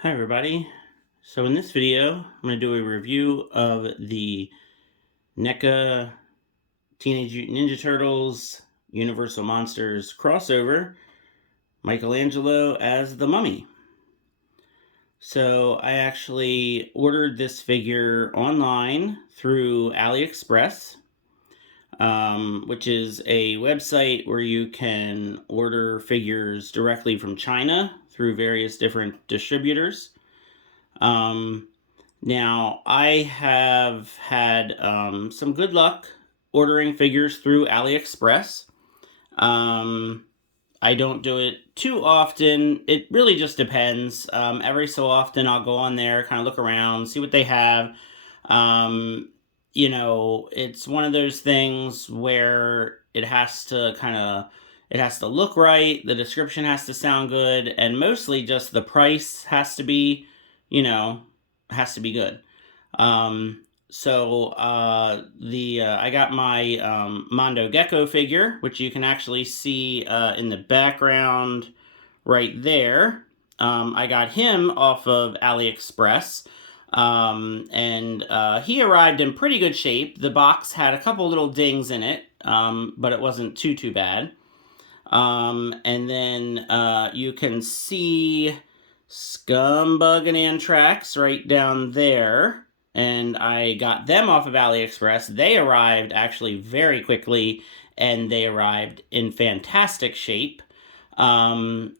Hi everybody. So in this video, I'm going to do a review of the NECA Teenage Mutant Ninja Turtles Universal Monsters crossover, Michelangelo as the Mummy. So I actually ordered this figure online through AliExpress, which is a website where you can order figures directly from China through various different distributors. Now, I have had some good luck ordering figures through AliExpress. Um, I don't do it too often. It really just depends. Every so often, I'll go on there, kind of look around, see what they have. Um, it's one of those things where it has to look right. The description has to sound good, and mostly just the price has to be, you know, has to be good. The I got my Mondo Gecko figure, which you can actually see in the background right there. I got him off of AliExpress, and he arrived in pretty good shape. The box had a couple little dings in it, but it wasn't too bad. And then you can see Scumbug and Anthrax right down there. And I got them off of AliExpress. They arrived actually very quickly, and they arrived in fantastic shape. Yeah,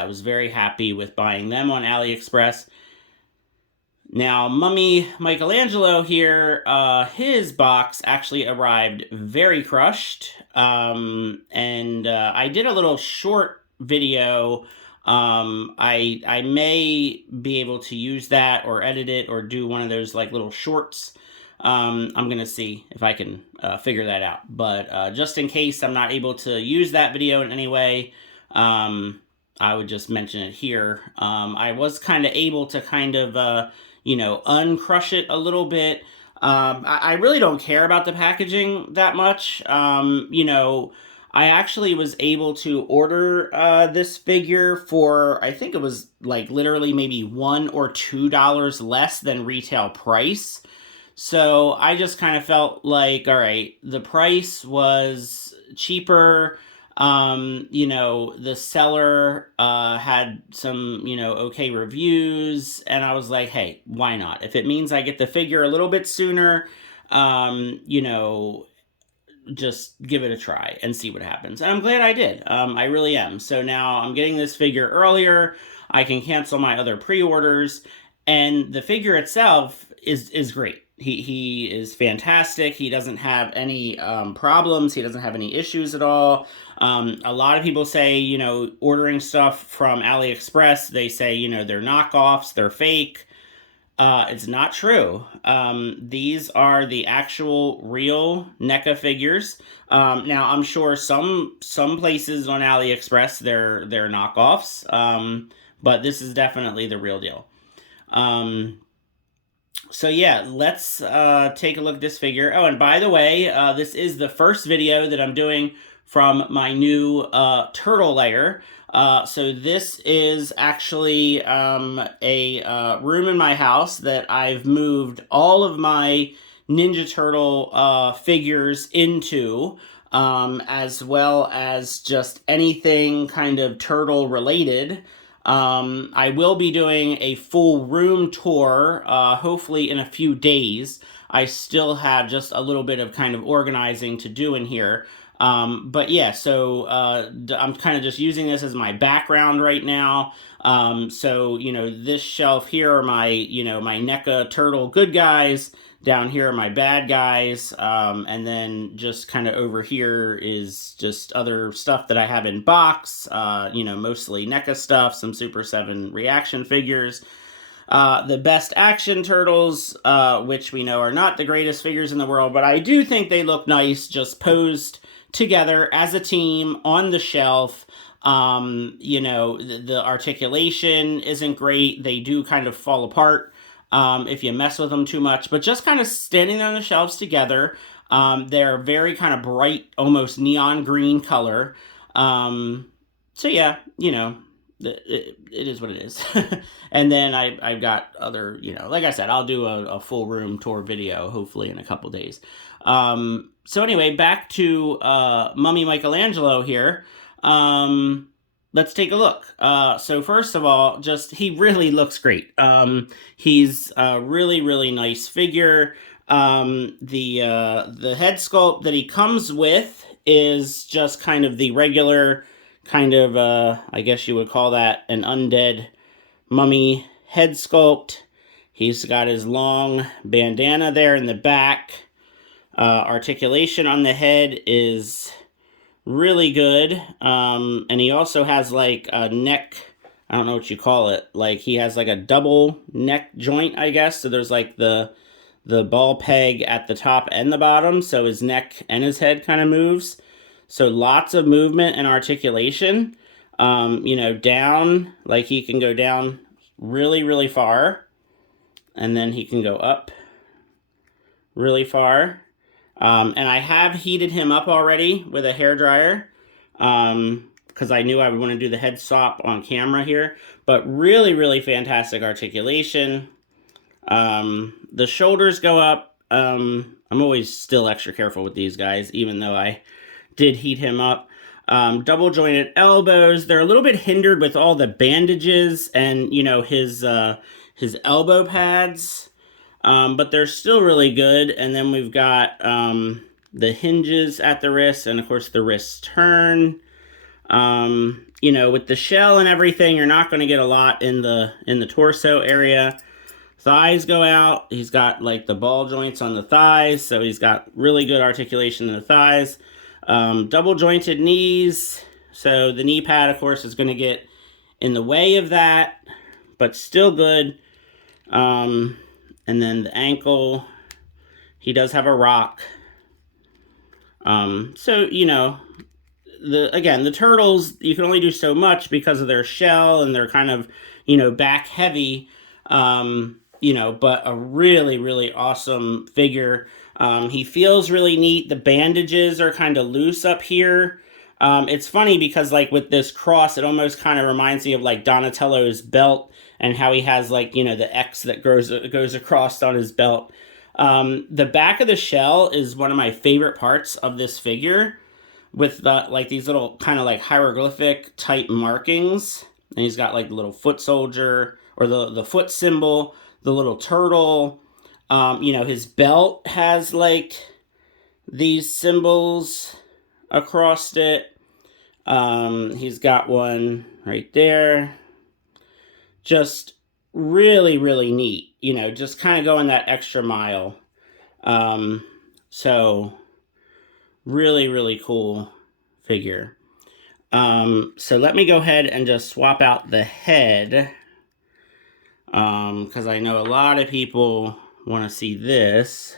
I was very happy with buying them on AliExpress. Now, Mummy Michelangelo here, his box actually arrived very crushed. And I did a little short video. I may be able to use that or edit it or do one of those like little shorts. I'm gonna see if I can figure that out. But just in case I'm not able to use that video in any way, I would just mention it here. I was kind of able to uncrush it a little bit. I really don't care about the packaging that much. I actually was able to order this figure for, I think it was like literally maybe $1 or $2 less than retail price. So I just kind of felt like, all right, the price was cheaper. The seller had some, okay reviews, and I was like, hey, why not? If it means I get the figure a little bit sooner, um, you know, just give it a try and see what happens. And I'm glad I did. I really am. So now I'm getting this figure earlier. I can cancel my other pre-orders, and the figure itself is great. He is fantastic. He doesn't have any problems. He doesn't have any issues at all. A lot of people say, ordering stuff from AliExpress, they say, they're knockoffs, they're fake. It's not true. These are the actual real NECA figures. Now I'm sure some places on AliExpress they're knockoffs, but this is definitely the real deal. So yeah, let's take a look at this figure. Oh, and by the way, this is the first video that I'm doing from my new turtle lair. So this is actually a room in my house that I've moved all of my Ninja Turtle figures into, as well as just anything kind of turtle related. I will be doing a full room tour, hopefully in a few days. I still have just a little bit of kind of organizing to do in here. But yeah, so I'm kind of just using this as my background right now. This shelf here are my, my NECA turtle good guys. Down here are my bad guys. And then just kind of over here is just other stuff that I have in box. Mostly NECA stuff, some Super 7 reaction figures. The best action turtles, which we know are not the greatest figures in the world, but I do think they look nice just posed together as a team on the shelf. The articulation isn't great. They do kind of fall apart if you mess with them too much, but just kind of standing there on the shelves together. They're very kind of bright, almost neon green color. So yeah, it is what it is. And then I've got other, like I said, I'll do a full room tour video hopefully in a couple days. So anyway, back to Mummy Michelangelo here. Let's take a look. So first of all, just he really looks great. He's a really, really nice figure. The head sculpt that he comes with is just kind of the regular kind of, I guess you would call that an undead mummy head sculpt. He's got his long bandana there in the back. Articulation on the head is really good. And he also has like a neck, I don't know what you call it. Like he has like a double neck joint, I guess. So there's like the ball peg at the top and the bottom. So his neck and his head kind of moves. So lots of movement and articulation. Down, like he can go down really, really far. And then he can go up really far. And I have heated him up already with a hairdryer. Because I knew I would want to do the head swap on camera here. But really, really fantastic articulation. The shoulders go up. I'm always still extra careful with these guys, even though I did heat him up. Double jointed elbows. They're a little bit hindered with all the bandages and, his elbow pads. But they're still really good. And then we've got the hinges at the wrist, and of course the wrists turn. With the shell and everything, you're not going to get a lot in the torso area. Thighs go out. He's got like the ball joints on the thighs, so he's got really good articulation in the thighs. Double jointed knees, so the knee pad, of course, is going to get in the way of that, but still good. And then the ankle, he does have a rock. So, the turtles, you can only do so much because of their shell and they're kind of, back heavy. But a really, really awesome figure. He feels really neat. The bandages are kind of loose up here. It's funny because like with this cross, it almost kind of reminds me of like Donatello's belt and how he has like, the X that goes across on his belt. The back of the shell is one of my favorite parts of this figure with like these little kind of like hieroglyphic type markings. And he's got like the little foot soldier or the foot symbol, the little turtle. His belt has like these symbols across it. He's got one right there. Just really, really neat. Just kind of going that extra mile. So really, really cool figure. So let me go ahead and just swap out the head. Because I know a lot of people want to see this.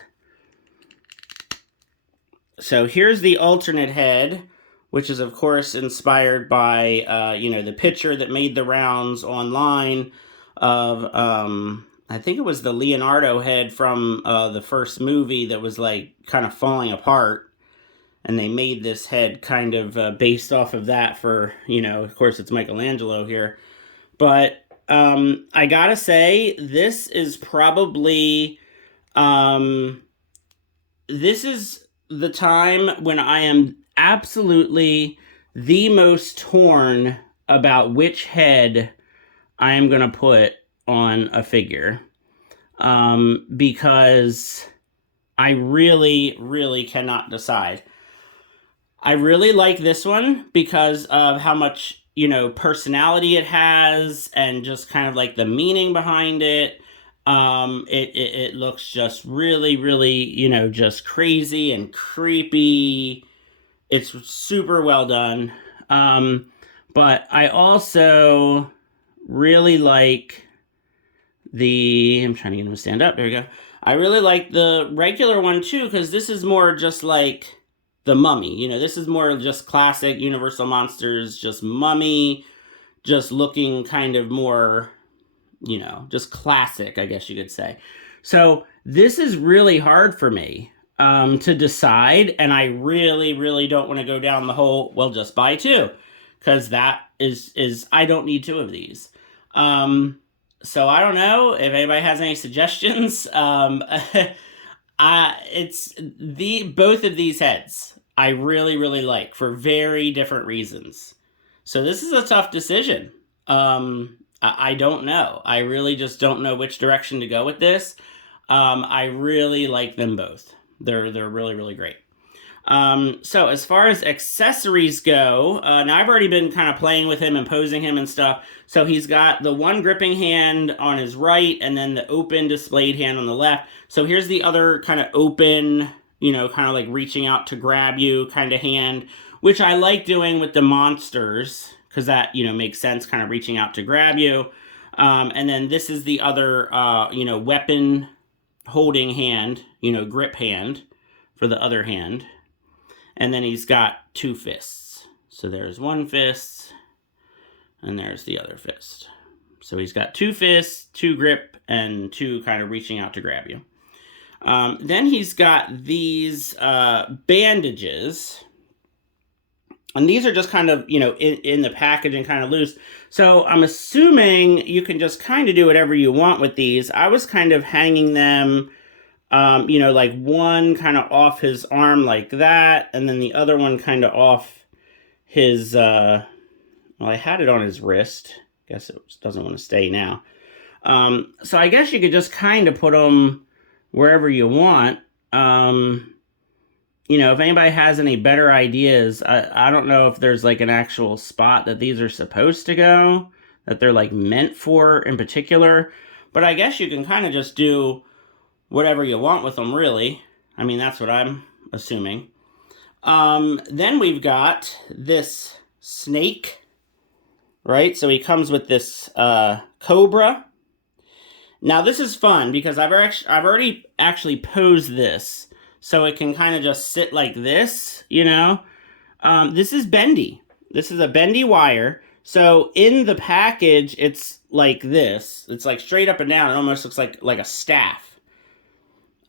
So here's the alternate head, which is of course inspired by, the picture that made the rounds online of, I think it was the Leonardo head from the first movie that was like kind of falling apart. And they made this head kind of based off of that for, of course it's Michelangelo here. But I gotta say, this is probably, this is the time when I am absolutely the most torn about which head I am going to put on a figure. Because I really, really cannot decide. I really like this one because of how much, personality it has and just kind of like the meaning behind it. It looks just really, really, just crazy and creepy. It's super well done. But I also really like I'm trying to get him to stand up. There we go. I really like the regular one too, because this is more just like the Mummy. This is more just classic Universal Monsters, just Mummy, just looking kind of more, just classic, I guess you could say. So this is really hard for me to decide, and I really, really don't want to go down the whole, well, just buy two. because that is I don't need two of these. So I don't know if anybody has any suggestions. It's the both of these heads I really really like for very different reasons. So this is a tough decision. I don't know. I really just don't know which direction to go with this. I really like them both. They're really really great. So as far as accessories go, now I've already been kind of playing with him and posing him and stuff. So he's got the one gripping hand on his right and then the open displayed hand on the left. So here's the other kind of open, kind of like reaching out to grab you kind of hand, which I like doing with the monsters because that, makes sense, kind of reaching out to grab you. And then this is the other, weapon holding hand, grip hand for the other hand. And then he's got two fists. So there's one fist, and there's the other fist. So he's got two fists, two grip, and two kind of reaching out to grab you. Then he's got these bandages. And these are just kind of, in the packaging, kind of loose. So I'm assuming you can just kind of do whatever you want with these. I was kind of hanging them, like one kind of off his arm like that, and then the other one kind of off his, I had it on his wrist. Guess it doesn't want to stay now. So I guess you could just kind of put them wherever you want. If anybody has any better ideas, I don't know if there's like an actual spot that these are supposed to go, that they're like meant for in particular, but I guess you can kind of just do whatever you want with them, really. I mean, that's what I'm assuming. Then we've got this snake, right? So he comes with this cobra. Now this is fun because I've already actually posed this, so it can kind of just sit like this, This is bendy. This is a bendy wire. So in the package, it's like this. It's like straight up and down. It almost looks like a staff.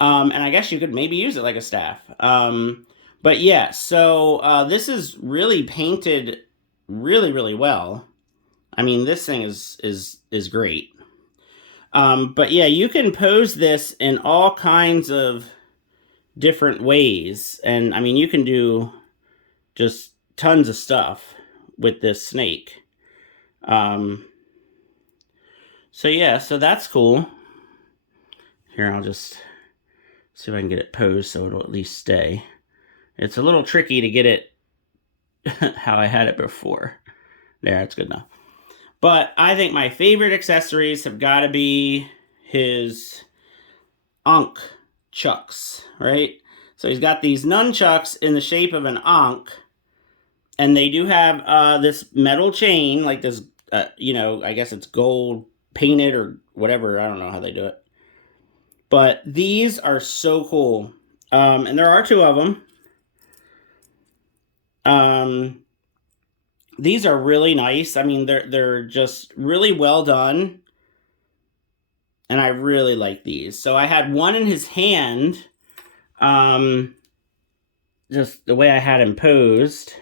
And I guess you could maybe use it like a staff. But yeah, so this is really painted really, really well. I mean, this thing is great. But yeah, you can pose this in all kinds of different ways. And I mean, you can do just tons of stuff with this snake. So yeah, so that's cool. Here, I'll just see if I can get it posed so it'll at least stay. It's a little tricky to get it how I had it before. There, that's good enough. But I think my favorite accessories have got to be his Ankh chucks, right? So he's got these nunchucks in the shape of an Ankh, and they do have this metal chain, like this, I guess it's gold painted or whatever. I don't know how they do it. But these are so cool. And there are two of them. These are really nice. I mean, they're just really well done. And I really like these. So I had one in his hand. Just the way I had him posed.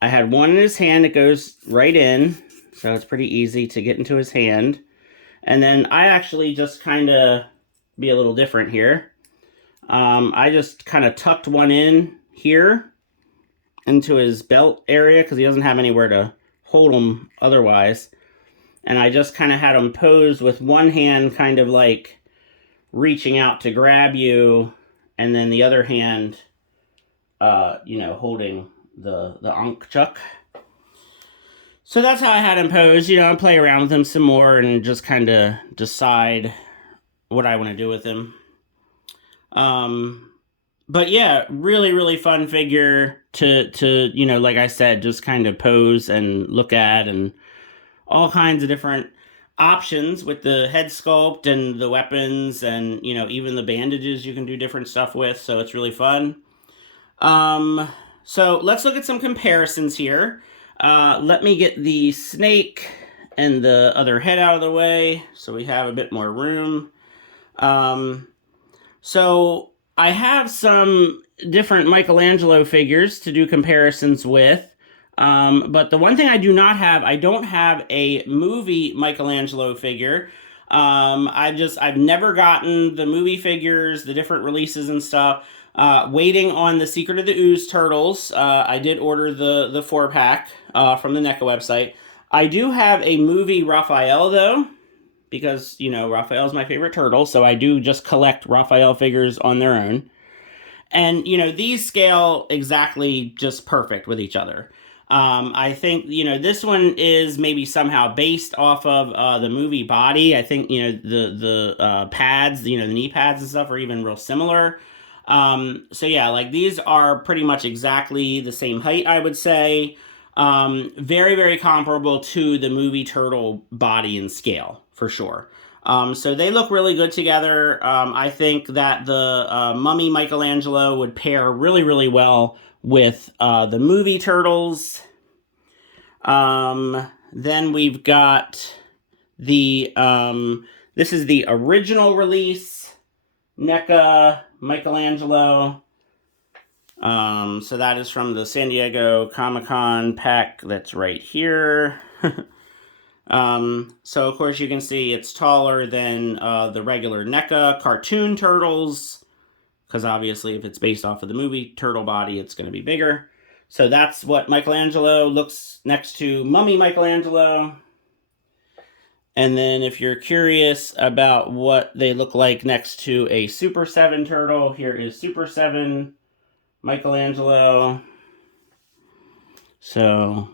I had one in his hand that goes right in. So it's pretty easy to get into his hand. And then I actually just kind of be a little different here. I just kind of tucked one in here into his belt area because he doesn't have anywhere to hold them otherwise. And I just kind of had him posed with one hand kind of like reaching out to grab you, and then the other hand, holding the Ankh chuck. So that's how I had him posed. I play around with him some more and just kind of decide what I want to do with him. But yeah, really, really fun figure to like I said, just kind of pose and look at, and all kinds of different options with the head sculpt and the weapons, and even the bandages you can do different stuff with. So it's really fun. So let's look at some comparisons here. Let me get the snake and the other head out of the way so we have a bit more room. So I have some different Michelangelo figures to do comparisons with. But the one thing I do not have, I don't have a movie Michelangelo figure. I've never gotten the movie figures, the different releases and stuff. Waiting on the Secret of the Ooze turtles. I did order the 4-pack from the NECA website. I do have a movie Raphael though, because Raphael's my favorite turtle, so I do just collect Raphael figures on their own. And these scale exactly just perfect with each other. I think this one is maybe somehow based off of the movie body. I think the pads, the knee pads and stuff are even real similar. So yeah, like these are pretty much exactly the same height, I would say. Very, very comparable to the movie turtle body and scale for sure. So they look really good together. I think that the Mummy Michelangelo would pair really, really well with the movie turtles. Then we've got this is the original release NECA Michelangelo. So that is from the San Diego Comic-Con pack that's right here. So of course you can see it's taller than the regular NECA cartoon turtles, because obviously if it's based off of the movie turtle body, it's going to be bigger. So that's what Michelangelo looks next to Mummy Michelangelo. And then if you're curious about what they look like next to a Super 7 turtle, here is Super 7 Michelangelo. So,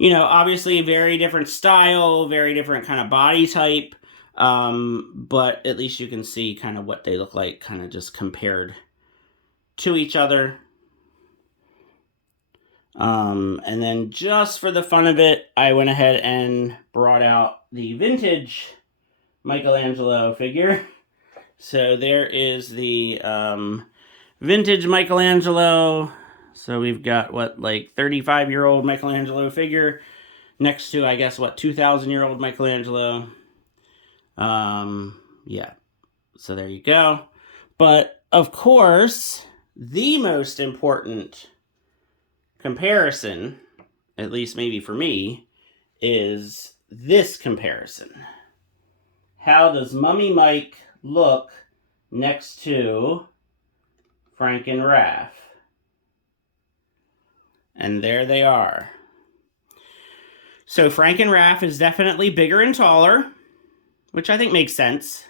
obviously very different style, very different kind of body type. But at least you can see kind of what they look like, kind of just compared to each other. And then just for the fun of it, I went ahead and brought out the vintage Michelangelo figure. So there is the vintage Michelangelo. So we've got like 35-year-old Michelangelo figure next to, I guess, 2,000-year-old Michelangelo. Yeah. So there you go. But of course, the most important comparison, at least maybe for me, is this comparison. How does Mummy Mike look next to Frank and Raph? And there they are. So Frank and Raph is definitely bigger and taller, which I think makes sense.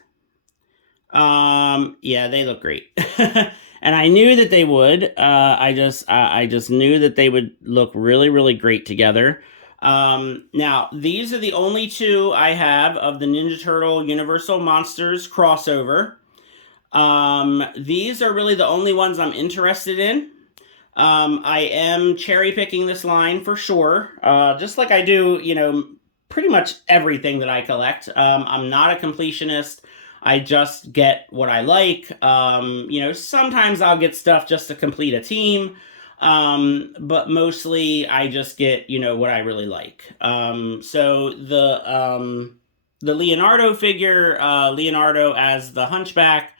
Yeah, they look great. And I knew that they would. I just knew that they would look really, really great together. Now, these are the only two I have of the Ninja Turtle Universal Monsters crossover. These are really the only ones I'm interested in. I am cherry picking this line for sure. Just like I do, pretty much everything that I collect. I'm not a completionist. I just get what I like. Sometimes I'll get stuff just to complete a team. But mostly I just get, what I really like. So the Leonardo figure, Leonardo as the Hunchback,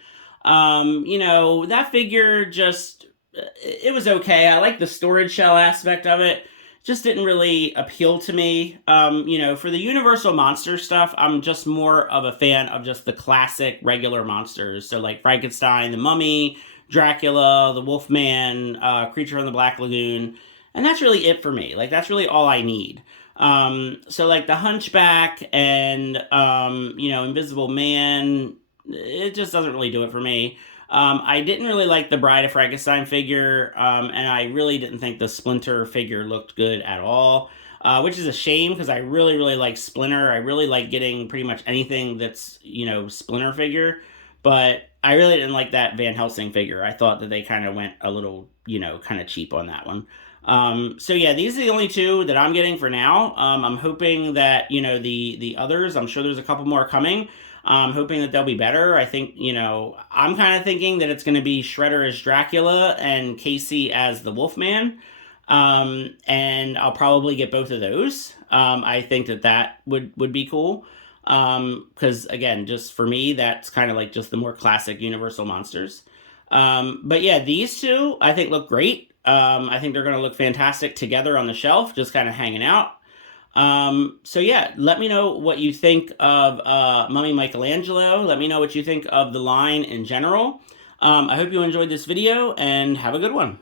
that figure just, it was okay. I like the storage shell aspect of it. Just didn't really appeal to me. For the Universal Monster stuff, I'm just more of a fan of just the classic regular monsters. So like Frankenstein, the Mummy, Dracula, the Wolfman, Creature from the Black Lagoon. And that's really it for me. Like, that's really all I need. So like the Hunchback and, Invisible Man, it just doesn't really do it for me. I didn't really like the Bride of Frankenstein figure, and I really didn't think the Splinter figure looked good at all, which is a shame because I really, really like Splinter. I really like getting pretty much anything that's, Splinter figure, but I really didn't like that Van Helsing figure. I thought that they kind of went a little, kind of cheap on that one. So yeah, these are the only two that I'm getting for now. I'm hoping that, the others, I'm sure there's a couple more coming. I'm hoping that they'll be better. I think, I'm kind of thinking that it's going to be Shredder as Dracula and Casey as the Wolfman. And I'll probably get both of those. I think that would be cool. Because again, just for me, that's kind of like just the more classic Universal monsters. But yeah, these two I think look great. I think they're going to look fantastic together on the shelf, just kind of hanging out. So yeah, let me know what you think of Mummy Michelangelo. Let me know what you think of the line in general. I hope you enjoyed this video, and have a good one.